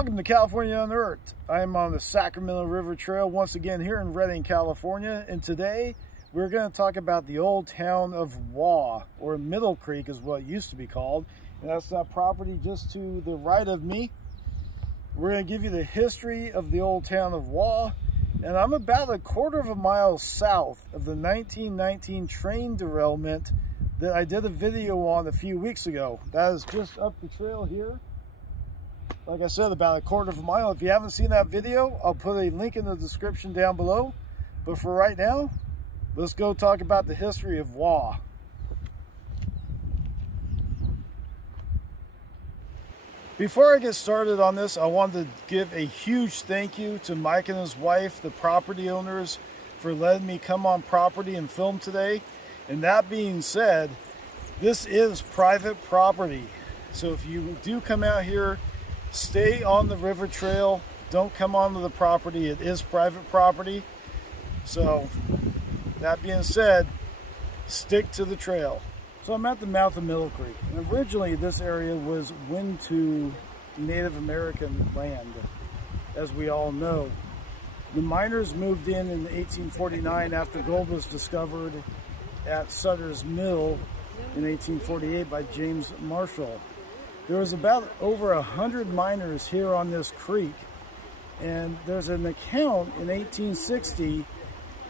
Welcome to California Unearthed. I am on the Sacramento River Trail once again here in Redding, California, and today we're going to talk about the old town of Waugh, or Middle Creek is what it used to be called. And that's that property just to the right of me. We're going to give you the history of the old town of Waugh, and I'm about a quarter of a mile south of the 1919 train derailment that I did a video on a few weeks ago. That is just up the trail here. Like I said, about a quarter of a mile. If you haven't seen that video, I'll put a link in the description down below. But for right now, let's go talk about the history of Waugh. Before I get started on this, I wanted to give a huge thank you to Mike and his wife, the property owners, for letting me come on property and film today. And that being said, this is private property. So if you do come out here, stay on the river trail. Don't come onto the property. It is private property. So that being said, stick to the trail. So I'm at the mouth of Middle Creek. And originally this area was Wintu Native American land, as we all know. The miners moved in 1849 after gold was discovered at Sutter's Mill in 1848 by James Marshall. There was about over 100 miners here on this creek, and there's an account in 1860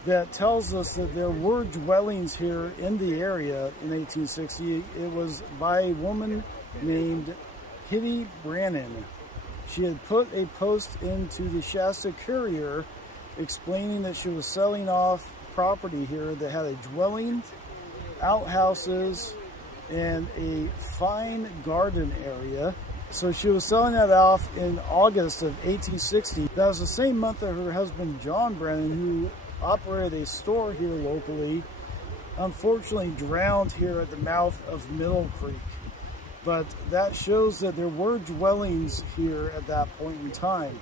that tells us that there were dwellings here in the area in 1860. It was by a woman named Kitty Brannan. She had put a post into the Shasta Courier explaining that she was selling off property here that had a dwelling, outhouses, and a fine garden area. So she was selling that off in August of 1860. That was the same month that her husband John Brannan, who operated a store here locally, unfortunately drowned here at the mouth of Middle Creek. But that shows that there were dwellings here at that point in time.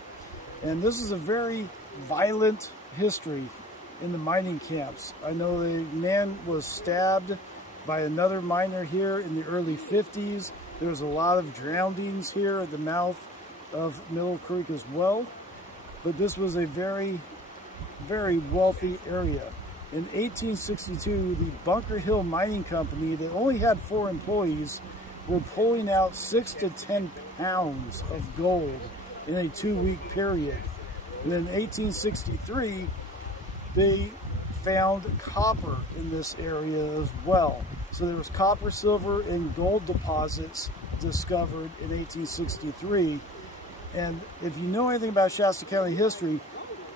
And this is a very violent history in the mining camps. I know the man was stabbed by another miner here in the early 50s. There was a lot of drownings here at the mouth of Middle Creek as well. But this was a very, very wealthy area. In 1862, the Bunker Hill Mining Company, that only had 4 employees, were pulling out 6 to 10 pounds of gold in a 2-week period. And in 1863, they found copper in this area as well. So there was copper, silver, and gold deposits discovered in 1863. And if you know anything about Shasta County history,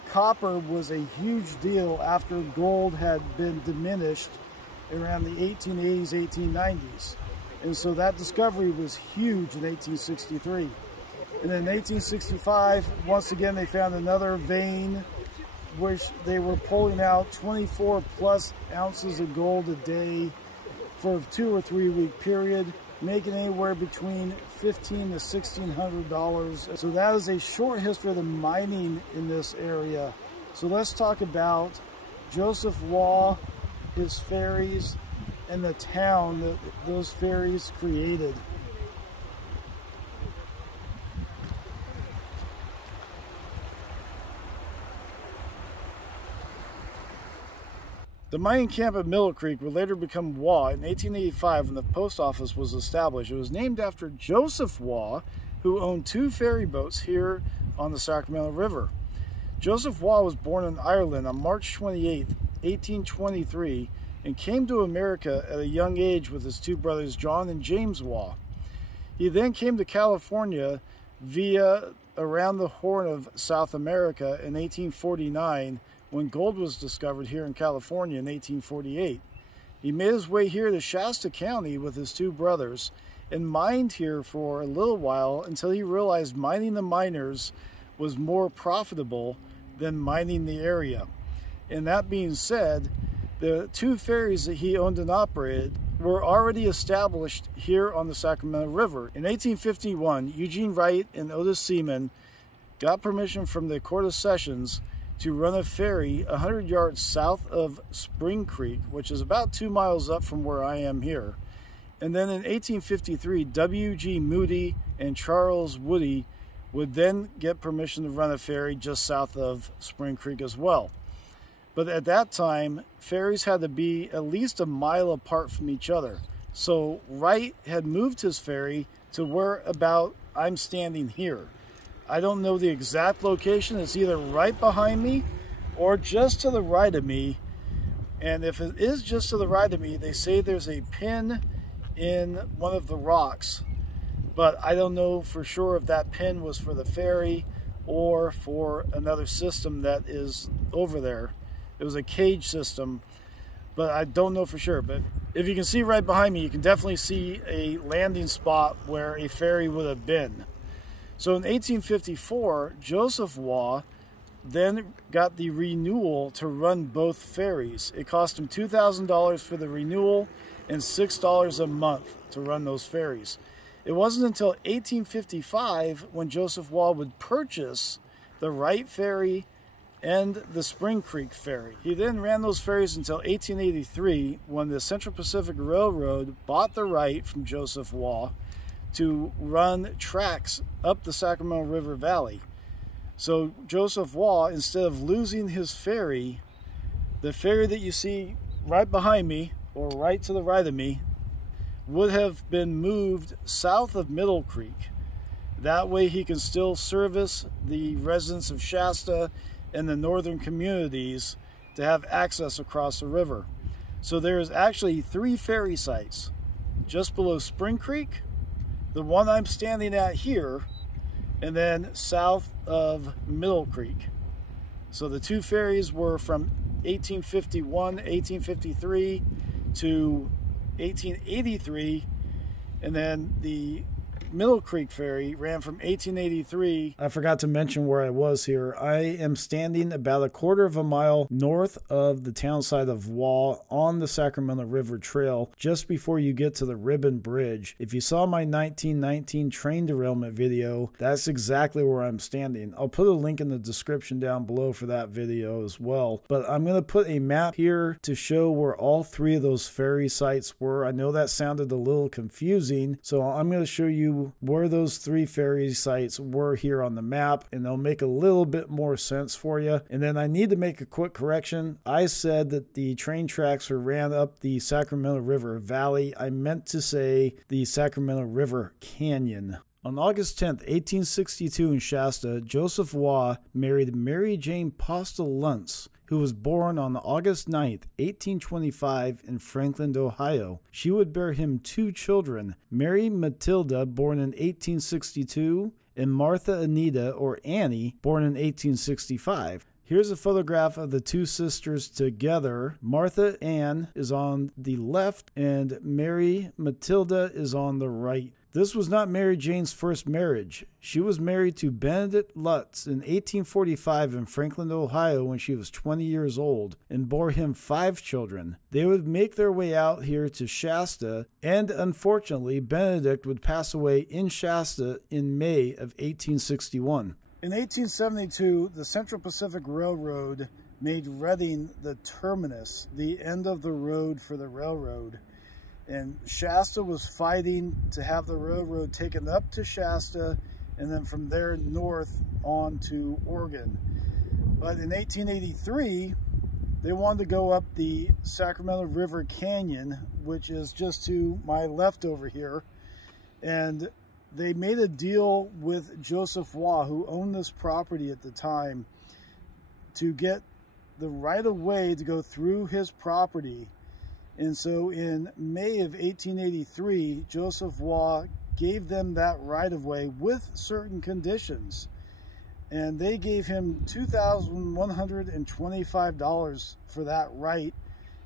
copper was a huge deal after gold had been diminished around the 1880s, 1890s. And so that discovery was huge in 1863. And in 1865, once again, they found another vein which they were pulling out 24 plus ounces of gold a day for a 2 or 3 week period, making anywhere between $1,500 to $1,600. So that is a short history of the mining in this area. So let's talk about Joseph Waugh, his ferries, and the town that those ferries created. The mining camp at Middle Creek would later become Waugh in 1885 when the post office was established. It was named after Joseph Waugh, who owned 2 ferry boats here on the Sacramento River. Joseph Waugh was born in Ireland on March 28, 1823, and came to America at a young age with his 2 brothers, John and James Waugh. He then came to California via around the Horn of South America in 1849, when gold was discovered here in California in 1848. He made his way here to Shasta County with his 2 brothers and mined here for a little while until he realized mining the miners was more profitable than mining the area. And that being said, the 2 ferries that he owned and operated were already established here on the Sacramento River. In 1851, Eugene Wright and Otis Seaman got permission from the Court of Sessions to run a ferry 100 yards south of Spring Creek, which is about 2 miles up from where I am here. And then in 1853, W.G. Moody and Charles Woody would then get permission to run a ferry just south of Spring Creek as well. But at that time, ferries had to be at least a mile apart from each other. So Wright had moved his ferry to where about I'm standing here. I don't know the exact location. It's either right behind me or just to the right of me. And if it is just to the right of me, they say there's a pin in one of the rocks. But I don't know for sure if that pin was for the ferry or for another system that is over there. It was a cage system, but I don't know for sure. But if you can see right behind me, you can definitely see a landing spot where a ferry would have been. So in 1854, Joseph Waugh then got the renewal to run both ferries. It cost him $2,000 for the renewal and $6 a month to run those ferries. It wasn't until 1855 when Joseph Waugh would purchase the Wright Ferry and the Spring Creek Ferry. He then ran those ferries until 1883 when the Central Pacific Railroad bought the right from Joseph Waugh to run tracks up the Sacramento River Valley. So Joseph Waugh, instead of losing his ferry, the ferry that you see right behind me or right to the right of me would have been moved south of Middle Creek. That way he can still service the residents of Shasta and the northern communities to have access across the river. So there's actually 3 ferry sites just below Spring Creek, the one I'm standing at here, and then south of Middle Creek. So the 2 ferries were from 1851, 1853 to 1883, and then the Middle Creek Ferry ran from 1883. I forgot to mention where I was here. I am standing about a quarter of a mile north of the town site of Waugh on the Sacramento River Trail, just before you get to the Ribbon Bridge. If you saw my 1919 train derailment video, that's exactly where I'm standing. I'll put a link in the description down below for that video as well. But I'm going to put a map here to show where all 3 of those ferry sites were. I know that sounded a little confusing, so I'm going to show you where those 3 ferry sites were here on the map, and they'll make a little bit more sense for you. And then I need to make a quick correction. I said that the train tracks were ran up the Sacramento River Valley. I meant to say the Sacramento River Canyon. On August 10th, 1862 in Shasta, Joseph Waugh married Mary Jane Postel Luntz, who was born on August 9th, 1825 in Franklin, Ohio. She would bear him 2 children, Mary Matilda, born in 1862, and Martha Anita, or Annie, born in 1865. Here's a photograph of the 2 sisters together. Martha Ann is on the left, and Mary Matilda is on the right. This was not Mary Jane's first marriage. She was married to Benedict Lutz in 1845 in Franklin, Ohio when she was 20 years old, and bore him 5 children. They would make their way out here to Shasta, and unfortunately, Benedict would pass away in Shasta in May of 1861. In 1872, the Central Pacific Railroad made Reading the terminus, the end of the road for the railroad. And Shasta was fighting to have the railroad taken up to Shasta and then from there north on to Oregon. But in 1883, they wanted to go up the Sacramento River Canyon, which is just to my left over here. And they made a deal with Joseph Waugh, who owned this property at the time, to get the right of way to go through his property. And so in May of 1883, Joseph Waugh gave them that right-of-way with certain conditions. And they gave him $2,125 for that right.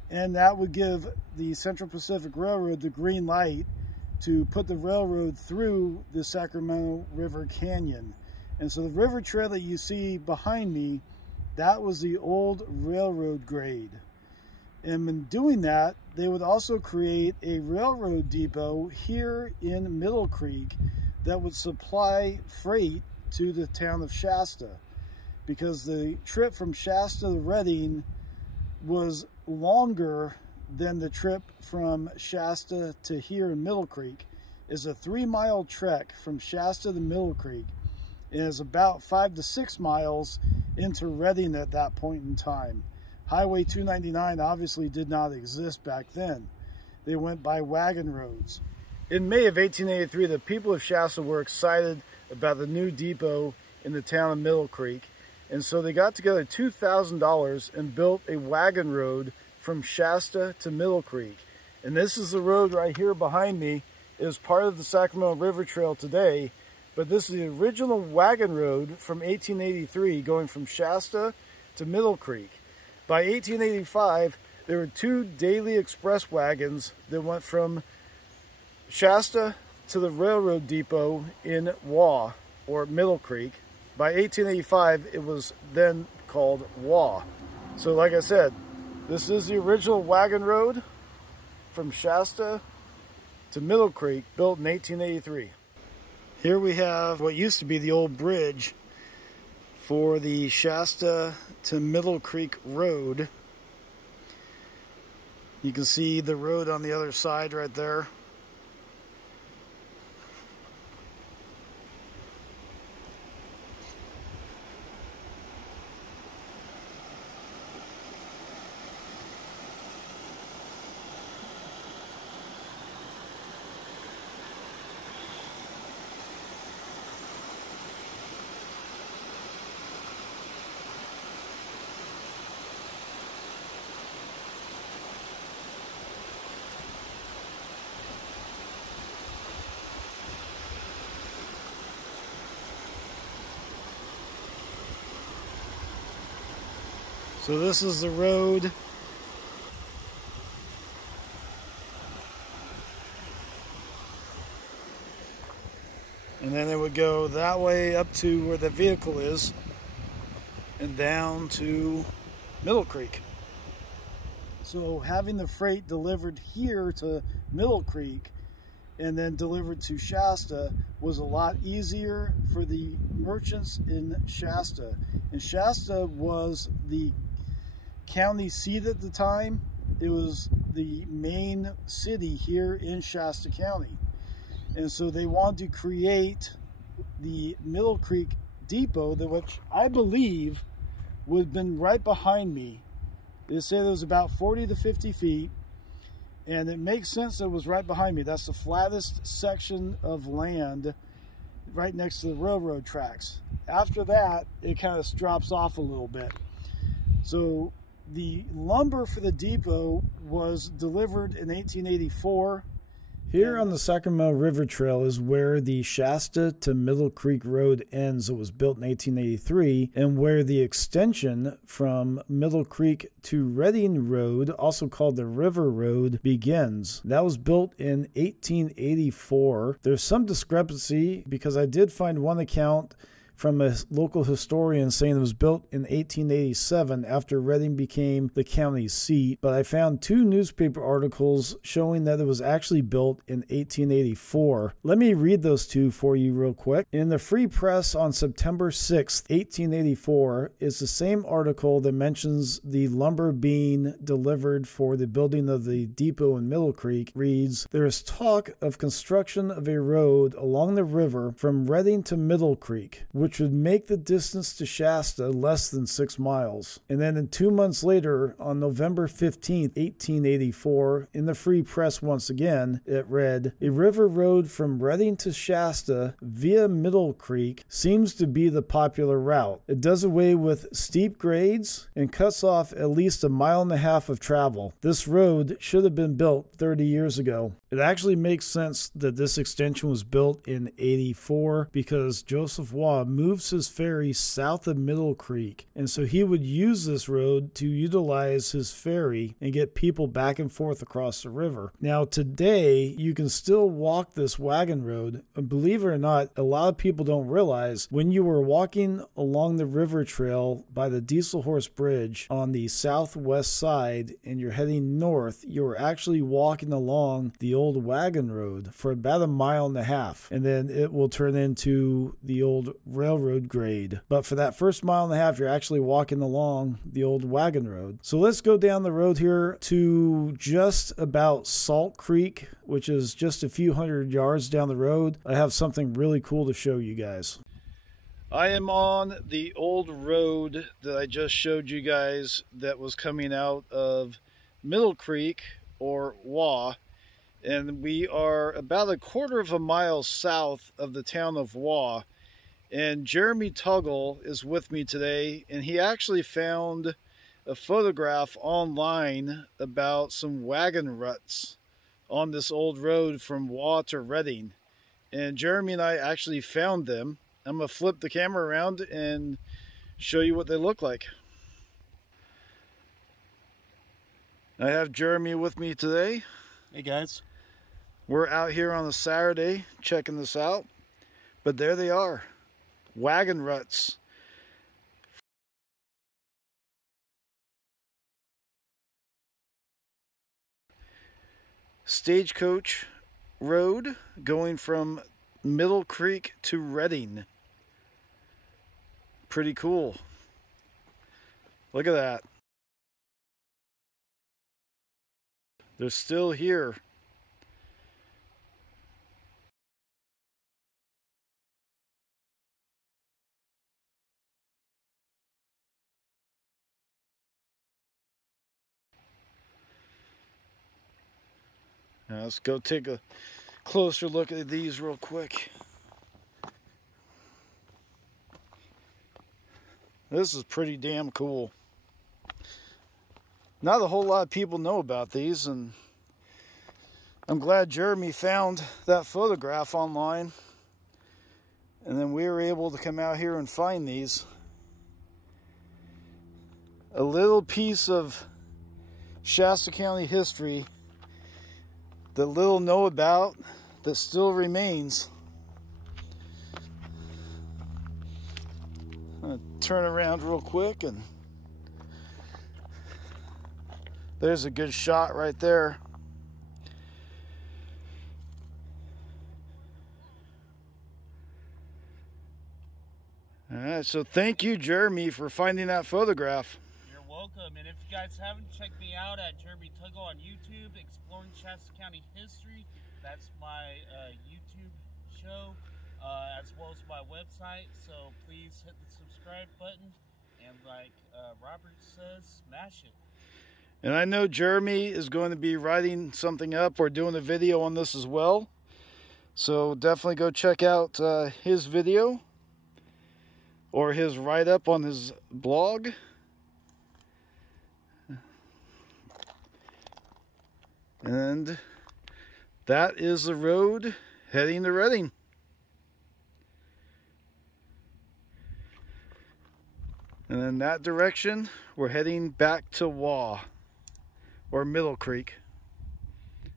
And that would give the Central Pacific Railroad the green light to put the railroad through the Sacramento River Canyon. And so the river trail that you see behind me, that was the old railroad grade. And in doing that, they would also create a railroad depot here in Middle Creek that would supply freight to the town of Shasta, because the trip from Shasta to Reading was longer than the trip from Shasta to here in Middle Creek. Is a 3-mile trek from Shasta to Middle Creek. and is about 5 to 6 miles into Reading at that point in time. Highway 299 obviously did not exist back then. They went by wagon roads. In May of 1883, the people of Shasta were excited about the new depot in the town of Middle Creek, and so they got together $2,000 and built a wagon road from Shasta to Middle Creek. And this is the road right here behind me. It is part of the Sacramento River Trail today, but this is the original wagon road from 1883 going from Shasta to Middle Creek. By 1885, there were 2 daily express wagons that went from Shasta to the railroad depot in Waugh, or Middle Creek. By 1885, it was then called Waugh. So like I said, this is the original wagon road from Shasta to Middle Creek, built in 1883. Here we have what used to be the old bridge for the Shasta to Middle Creek Road. You can see the road on the other side right there. So this is the road. And then it would go that way up to where the vehicle is and down to Middle Creek. So having the freight delivered here to Middle Creek and then delivered to Shasta was a lot easier for the merchants in Shasta. And Shasta was the county seat at the time. It was the main city here in Shasta County. And so they wanted to create the Middle Creek Depot, which I believe would have been right behind me. They say it was about 40 to 50 feet. And it makes sense that it was right behind me. That's the flattest section of land right next to the railroad tracks. After that, it kind of drops off a little bit. So the lumber for the depot was delivered in 1884. Here on the Sacramento River Trail is where the Shasta to Middle Creek Road ends. It was built in 1883, and where the extension from Middle Creek to Reading Road, also called the River Road, begins. That was built in 1884. There's some discrepancy because I did find one account from a local historian saying it was built in 1887 after Reading became the county seat, but I found 2 newspaper articles showing that it was actually built in 1884. Let me read those 2 for you real quick. In the Free Press on September 6, 1884, is the same article that mentions the lumber being delivered for the building of the depot in Middle Creek. Reads, "There is talk of construction of a road along the river from Reading to Middle Creek, which would make the distance to Shasta less than 6 miles. And then 2 months later, on November 15th, 1884, in the Free Press once again, it read, "A river road from Reading to Shasta via Middle Creek seems to be the popular route. It does away with steep grades and cuts off at least 1.5 miles of travel. This road should have been built 30 years ago." It actually makes sense that this extension was built in 84 because Joseph Waugh moves his ferry south of Middle Creek. And so he would use this road to utilize his ferry and get people back and forth across the river. Now today, you can still walk this wagon road. And believe it or not, a lot of people don't realize when you were walking along the river trail by the Diesel Horse Bridge on the southwest side and you're heading north, you were actually walking along the old wagon road for about 1.5 miles. And then it will turn into the old railroad grade. But for that first 1.5 miles, you're actually walking along the old wagon road. So let's go down the road here to just about Salt Creek, which is just a few hundred yards down the road. I have something really cool to show you guys. I am on the old road that I just showed you guys that was coming out of Middle Creek, or Waugh, and we are about a quarter of a mile south of the town of Waugh. And Jeremy Tuggle is with me today, and he actually found a photograph online about some wagon ruts on this old road from Waugh to Redding. And Jeremy and I actually found them. I'm going to flip the camera around and show you what they look like. I have Jeremy with me today. Hey guys. We're out here on a Saturday checking this out. But there they are. Wagon ruts. Stagecoach road going from Middle Creek to Redding. Pretty cool. Look at that. They're still here. Now let's go take a closer look at these real quick. This is pretty damn cool. Not a whole lot of people know about these, and I'm glad Jeremy found that photograph online, and then we were able to come out here and find these. A little piece of Shasta County history that little know about that still remains. I'm gonna turn around real quick, and there's a good shot right there. All right, so thank you, Jeremy, for finding that photograph. You're welcome. And if you guys haven't checked me out at Jeremy Tuggle on YouTube, Exploring Shasta County History, that's my YouTube show, as well as my website. So please hit the subscribe button, and like Robert says, smash it. And I know Jeremy is going to be writing something up or doing a video on this as well. So definitely go check out his video or his write-up on his blog. And that is the road heading to Redding. And in that direction, we're heading back to Waugh, or Middle Creek.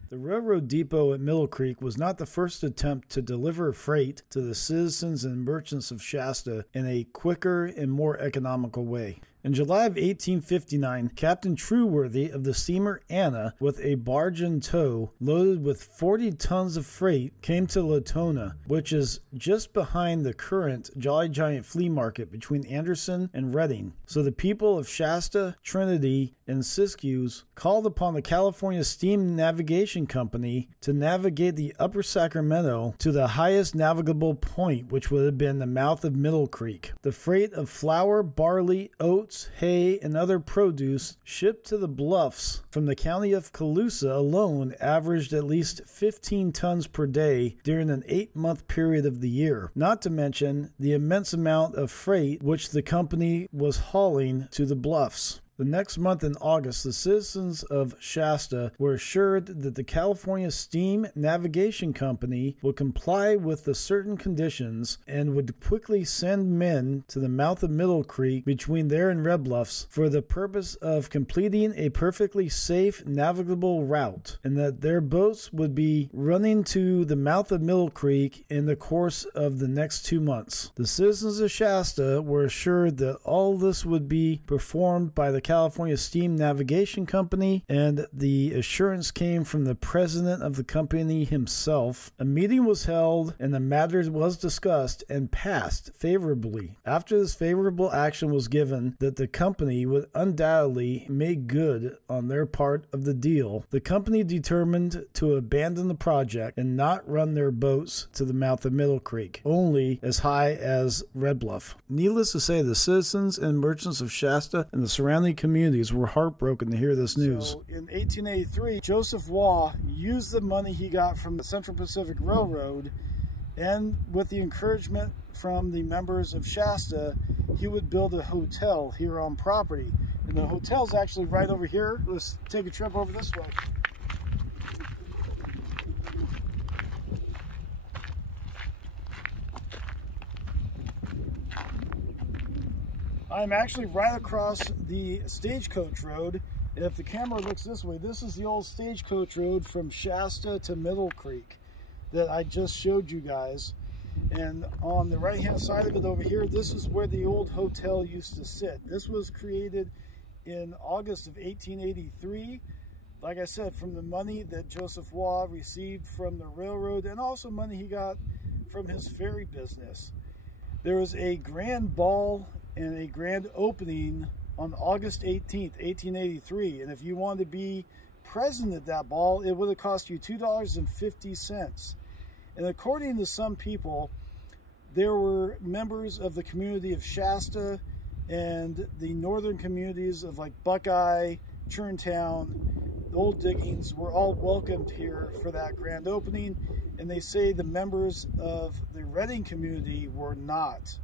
The railroad depot at Middle Creek was not the first attempt to deliver freight to the citizens and merchants of Shasta in a quicker and more economical way. In July of 1859, Captain Trueworthy of the steamer Anna, with a barge in tow loaded with 40 tons of freight, came to Latona, which is just behind the current Jolly Giant flea market between Anderson and Redding. So the people of Shasta, Trinity, and Siskiyou called upon the California Steam Navigation Company to navigate the upper Sacramento to the highest navigable point, which would have been the mouth of Middle Creek. The freight of flour, barley, oats, hay, and other produce shipped to the bluffs from the county of Colusa alone averaged at least 15 tons per day during an 8-month period of the year, not to mention the immense amount of freight which the company was hauling to the bluffs. The next month in August, the citizens of Shasta were assured that the California Steam Navigation Company would comply with the certain conditions and would quickly send men to the mouth of Middle Creek between there and Red Bluffs for the purpose of completing a perfectly safe navigable route, and that their boats would be running to the mouth of Middle Creek in the course of the next 2 months. The citizens of Shasta were assured that all this would be performed by the California Steam Navigation Company, and the assurance came from the president of the company himself. A meeting was held and the matter was discussed and passed favorably. After this favorable action was given that the company would undoubtedly make good on their part of the deal, the company determined to abandon the project and not run their boats to the mouth of Middle Creek, only as high as Red Bluff. Needless to say, the citizens and merchants of Shasta and the surrounding communities were heartbroken to hear this news. So in 1883, Joseph Waugh used the money he got from the Central Pacific Railroad, and with the encouragement from the members of Shasta, he would build a hotel here on property. And the hotel's actually right over here. Let's take a trip over this way. I'm actually right across the Stagecoach Road, and if the camera looks this way, this is the old Stagecoach Road from Shasta to Middle Creek that I just showed you guys. And on the right hand side of it over here, this is where the old hotel used to sit. This was created in August of 1883, like I said, from the money that Joseph Waugh received from the railroad and also money he got from his ferry business. There was a grand ball and a grand opening on August 18th, 1883. And if you wanted to be present at that ball, it would have cost you $2.50. And according to some people, there were members of the community of Shasta and the northern communities of like Buckeye, Churntown, the Old Diggings were all welcomed here for that grand opening. And they say the members of the Redding community were not.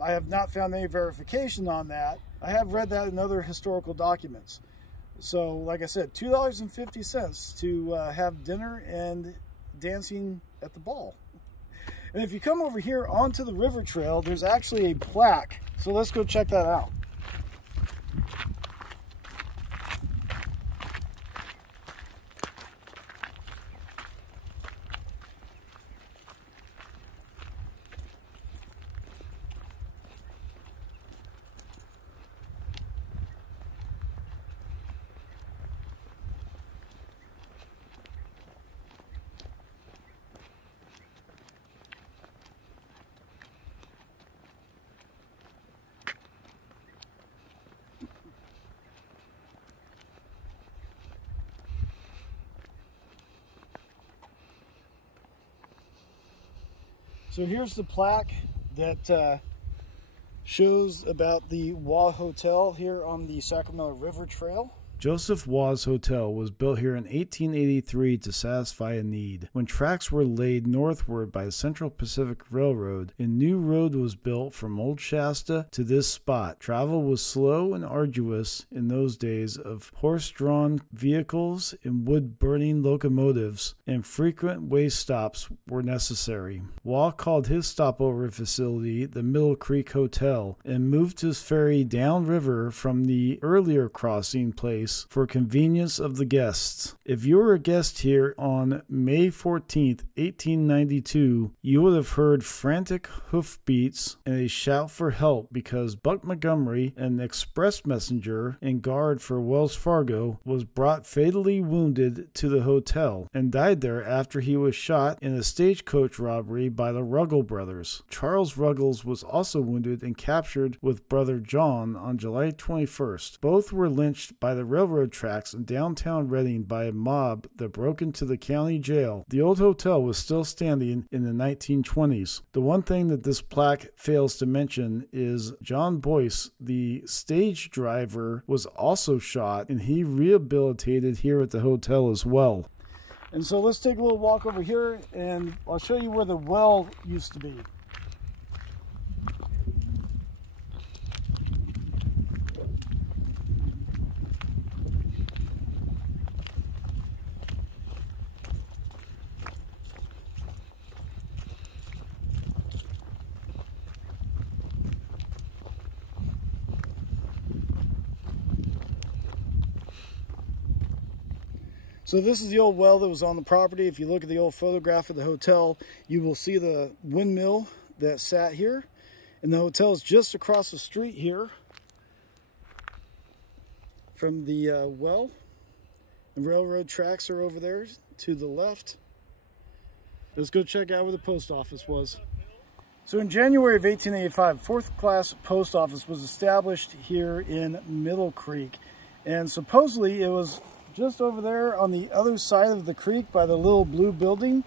I have not found any verification on that. I have read that in other historical documents. So, like I said, $2.50 to have dinner and dancing at the ball. And if you come over here onto the river trail, there's actually a plaque. So let's go check that out. So here's the plaque that shows about the Waugh Hotel here on the Sacramento River Trail. Joseph Waugh's hotel was built here in 1883 to satisfy a need. When tracks were laid northward by the Central Pacific Railroad, a new road was built from Old Shasta to this spot. Travel was slow and arduous in those days of horse-drawn vehicles and wood-burning locomotives, and frequent way stops were necessary. Waugh called his stopover facility the Middle Creek Hotel and moved his ferry downriver from the earlier crossing place for convenience of the guests. If you were a guest here on May 14th, 1892, you would have heard frantic hoofbeats and a shout for help because Buck Montgomery, an express messenger and guard for Wells Fargo, was brought fatally wounded to the hotel and died there after he was shot in a stagecoach robbery by the Ruggles brothers. Charles Ruggles was also wounded and captured with brother John on July 21st. Both were lynched by the railroad tracks in downtown Redding by a mob that broke into the county jail. The old hotel was still standing in the 1920s. The one thing that this plaque fails to mention is John Boyce, the stage driver, was also shot and he rehabilitated here at the hotel as well. And so let's take a little walk over here and I'll show you where the well used to be. So this is the old well that was on the property. If you look at the old photograph of the hotel, you will see the windmill that sat here. And the hotel is just across the street here. from the well. The railroad tracks are over there to the left. Let's go check out where the post office was. So in January of 1885, fourth class post office was established here in Middle Creek. And supposedly it was just over there on the other side of the creek by the little blue building.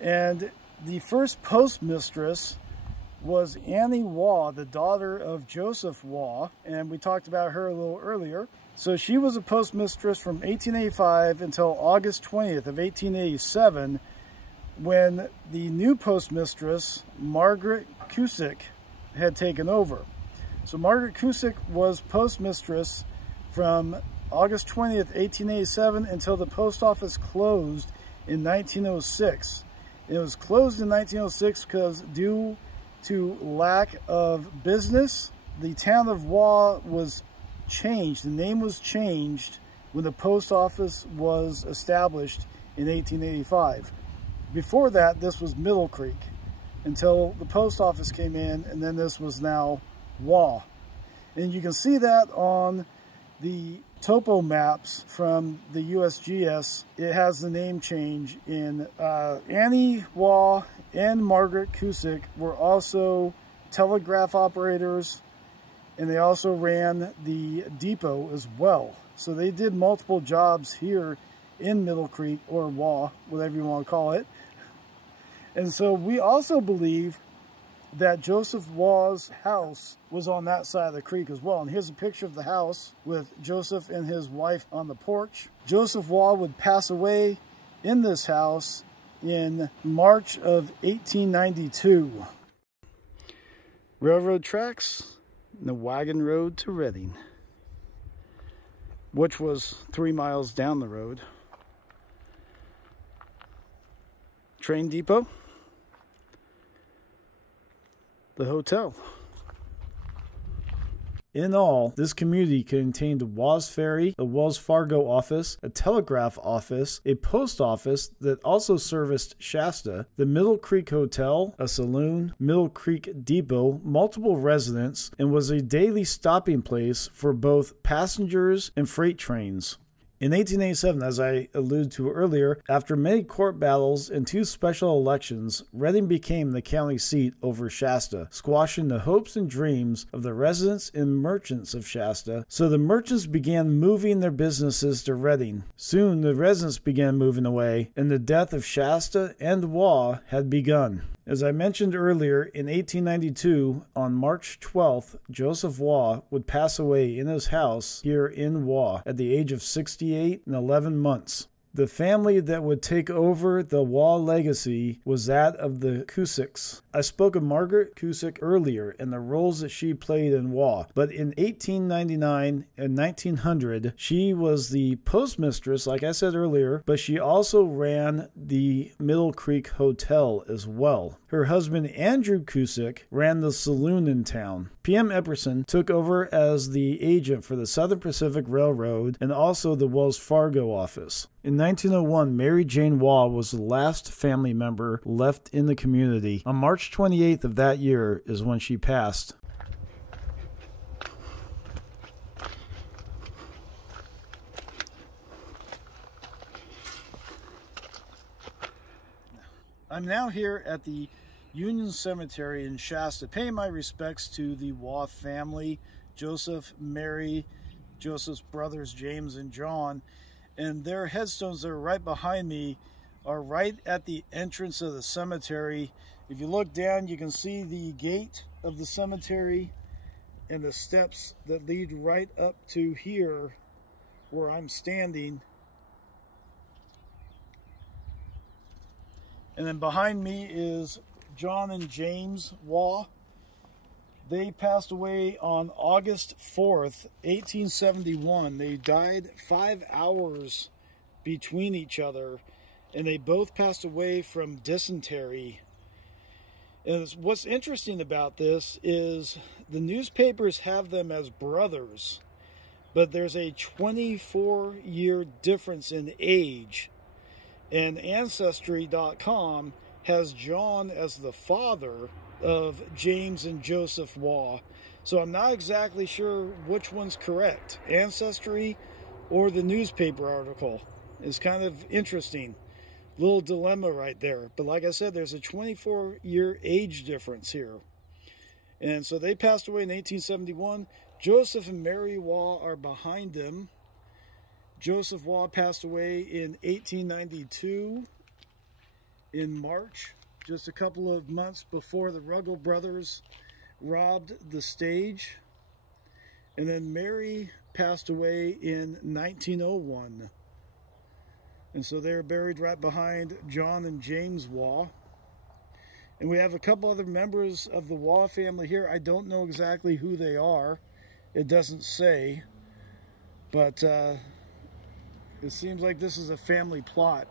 And the first postmistress was Annie Waugh, the daughter of Joseph Waugh. And we talked about her a little earlier. So she was a postmistress from 1885 until August 20th of 1887, when the new postmistress, Margaret Cusick, had taken over. So Margaret Cusick was postmistress from August 20th, 1887 until the post office closed in 1906. It was closed in 1906 because due to lack of business, the town of Waugh was changed. The name was changed when the post office was established in 1885. Before that, this was Middle Creek until the post office came in, and then this was now Waugh. And you can see that on the topo maps from the USGS. It has the name change in Annie Waugh and Margaret Cusick were also telegraph operators, and they also ran the depot as well. So they did multiple jobs here in Middle Creek, or Waugh, whatever you want to call it. And so we also believe that Joseph Waugh's house was on that side of the creek as well. And here's a picture of the house with Joseph and his wife on the porch. Joseph Waugh would pass away in this house in March of 1892. Railroad tracks, and the wagon road to Reading, which was 3 miles down the road. Train depot. The hotel. In all, this community contained a Waugh's Ferry, a Wells Fargo office, a telegraph office, a post office that also serviced Shasta, the Middle Creek Hotel, a saloon, Middle Creek Depot, multiple residents, and was a daily stopping place for both passengers and freight trains. In 1887, as I alluded to earlier, after many court battles and 2 special elections, Reading became the county seat over Shasta, squashing the hopes and dreams of the residents and merchants of Shasta. So the merchants began moving their businesses to Reading. Soon the residents began moving away, and the death of Shasta and Waugh had begun. As I mentioned earlier, in 1892, on March 12th, Joseph Waugh would pass away in his house here in Waugh at the age of 68 and 11 months. The family that would take over the Waugh legacy was that of the Cusicks. I spoke of Margaret Cusick earlier and the roles that she played in Waugh, but in 1899 and 1900, she was the postmistress, like I said earlier, but she also ran the Middle Creek Hotel as well. Her husband, Andrew Cusick, ran the saloon in town. P.M. Epperson took over as the agent for the Southern Pacific Railroad and also the Wells Fargo office. In 1901, Mary Jane Waugh was the last family member left in the community. On March 28th of that year is when she passed. I'm now here at the Union Cemetery in Shasta, paying my respects to the Waugh family, Joseph, Mary, Joseph's brothers James and John. And their headstones that are right behind me are right at the entrance of the cemetery. If you look down, you can see the gate of the cemetery and the steps that lead right up to here where I'm standing. And then behind me is John and James Waugh. They passed away on August 4th, 1871. They died 5 hours between each other, and they both passed away from dysentery. And what's interesting about this is the newspapers have them as brothers, but there's a 24-year difference in age. And Ancestry.com has John as the father of James and Joseph Waugh. So I'm not exactly sure which one's correct, Ancestry or the newspaper article. It's kind of interesting. Little dilemma right there. But like I said, there's a 24-year age difference here. And so they passed away in 1871. Joseph and Mary Waugh are behind them. Joseph Waugh passed away in 1892 in March, just a couple of months before the Ruggles brothers robbed the stage. And then Mary passed away in 1901. And so they're buried right behind John and James Waugh. And we have a couple other members of the Waugh family here. I don't know exactly who they are. It doesn't say. But it seems like this is a family plot.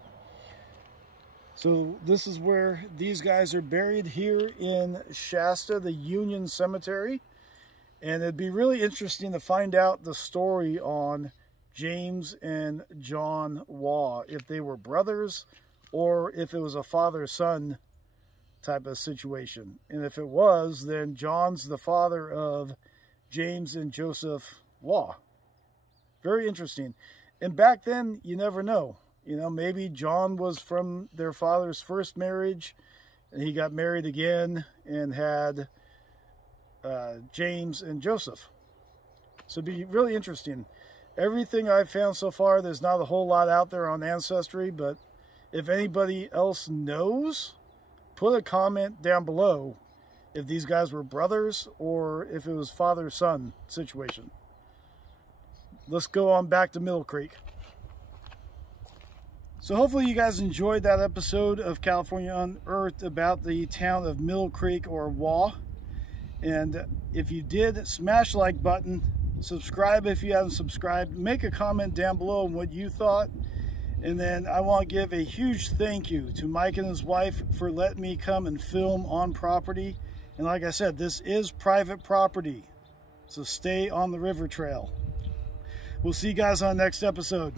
So this is where these guys are buried, here in Shasta, the Union Cemetery. And it'd be really interesting to find out the story on James and John Waugh, if they were brothers or if it was a father-son type of situation. And if it was, then John's the father of James and Joseph Waugh. Very interesting. And back then, you never know. You know, maybe John was from their father's first marriage, and he got married again and had James and Joseph. So it'd be really interesting. Everything I've found so far, there's not a whole lot out there on Ancestry, but if anybody else knows, put a comment down below if these guys were brothers or if it was father-son situation. Let's go on back to Middle Creek. So hopefully you guys enjoyed that episode of California Unearthed about the town of Middle Creek or Waugh. And if you did, smash the like button. Subscribe if you haven't subscribed. Make a comment down below on what you thought. And then I want to give a huge thank you to Mike and his wife for letting me come and film on property. And like I said, this is private property. So stay on the river trail. We'll see you guys on the next episode.